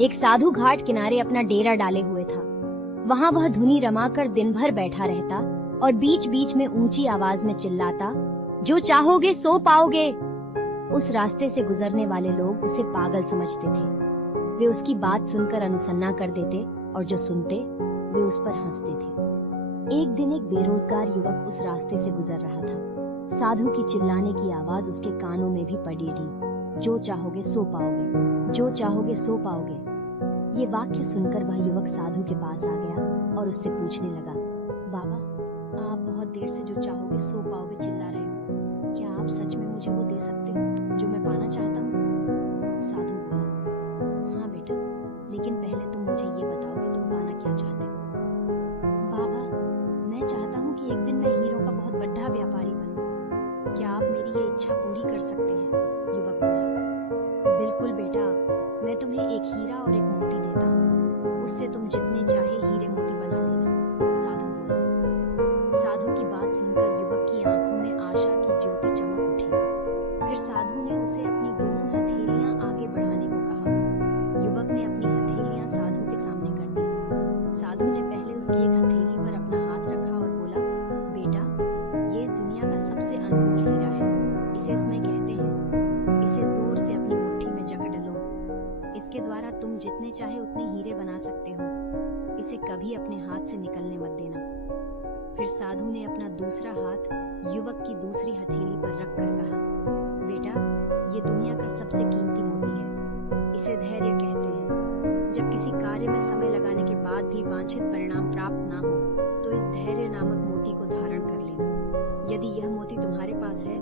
एक साधु घाट किनारे अपना डेरा डाले हुए था। वहाँ वह धुनी रमाकर दिन भर बैठा रहता और बीच बीच में ऊंची आवाज में चिल्लाता, जो चाहोगे सो पाओगे। उस रास्ते से गुजरने वाले लोग उसे पागल समझते थे। वे उसकी बात सुनकर अनुसन्ना कर देते और जो सुनते वे उस पर हंसते थे। एक दिन एक बेरोजगार युवक उस रास्ते से गुजर रहा था। साधु की चिल्लाने की आवाज उसके कानों में भी पड़ी ढी, जो चाहोगे सो पाओगे, जो चाहोगे सो पाओगे। ये वाक्य सुनकर वह युवक साधु के पास आ गया और उससे पूछने लगा, बाबा, आप बहुत देर से जो चाहोगे सो पाओगे चिल्ला रहे हो, क्या आप सच में मुझे वो दे सकते हो जो मैं पाना चाहता हूँ? साधु बोला, हाँ बेटा, लेकिन पहले तुम मुझे ये बताओ कि तुम पाना क्या चाहते हो। बाबा, मैं चाहता हूँ कि एक दिन मैं हीरों का बहुत बड़ा व्यापारी बनूं। क्या आप मेरी ये इच्छा पूरी कर सकते हैं? युवक बोला, बिल्कुल बेटा, मैं तुम्हें एक हीरा और एक मोती देता हूँ, उससे तुम जितने चाहे हीरे मोती बना लेना। साधु बोला। साधु की बात सुनकर युवक की आंखों में आशा की ज्योति चमक उठी। फिर साधु ने उसे अपनी दोनों हथेलियां आगे बढ़ाने को कहा। युवक ने अपनी हथेलियां साधु के सामने कर दी। साधु ने पहले उसकी एक हथेली पर अपना हाथ रखा और बोला, बेटा, ये इस दुनिया का सबसे अनमोल हीरा है, इसे इसमें कहते हैं। इसे जोर से अपनी मुट्ठी में जकड़ लो। इसके द्वारा तुम जितने चाहे उतने हीरे बना सकते हो। इसे कभी अपने हाथ से निकलने मत देना। फिर साधु ने अपना दूसरा हाथ युवक की दूसरी हथेली पर रखकर कहा, बेटा, ये दुनिया का सबसे कीमती मोती है, इसे धैर्य कहते हैं। जब किसी कार्य में समय लगाने के बाद भी वांछित परिणाम प्राप्त ना हो तो इस धैर्य नामक मोती को धारण कर लेना। यदि यह मोती तुम्हारे पास है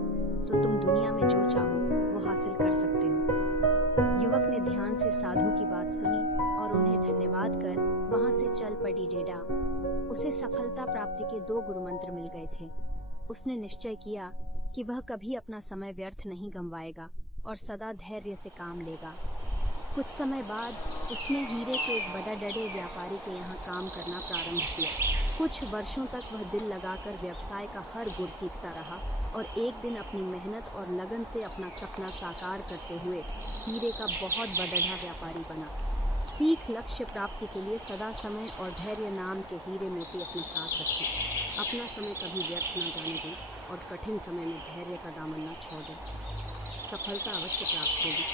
तो तुम दुनिया में जो चाहो वो हासिल कर सकते हो। युवक ने ध्यान से साधु की बात सुनी और उन्हें धन्यवाद कर वहां से चल पड़ी डेरा। उसे सफलता प्राप्ति के 2 गुरु मंत्र मिल गए थे। उसने निश्चय किया कि वह कभी अपना समय व्यर्थ नहीं गंवाएगा और सदा धैर्य से काम लेगा। कुछ समय बाद उसने हीरे के एक बड़े व्यापारी के यहाँ काम करना प्रारंभ किया। कुछ वर्षों तक वह दिल लगाकर व्यवसाय का हर गुर सीखता रहा और एक दिन अपनी मेहनत और लगन से अपना सपना साकार करते हुए हीरे का बहुत बड़ा व्यापारी बना। सीख लक्ष्य प्राप्ति के लिए सदा समय और धैर्य नाम के हीरे मोती अपने साथ रखें। अपना समय कभी व्यर्थ न जाने दें और कठिन समय में धैर्य का दामन न छोड़ दें। सफलता अवश्य प्राप्त होगी।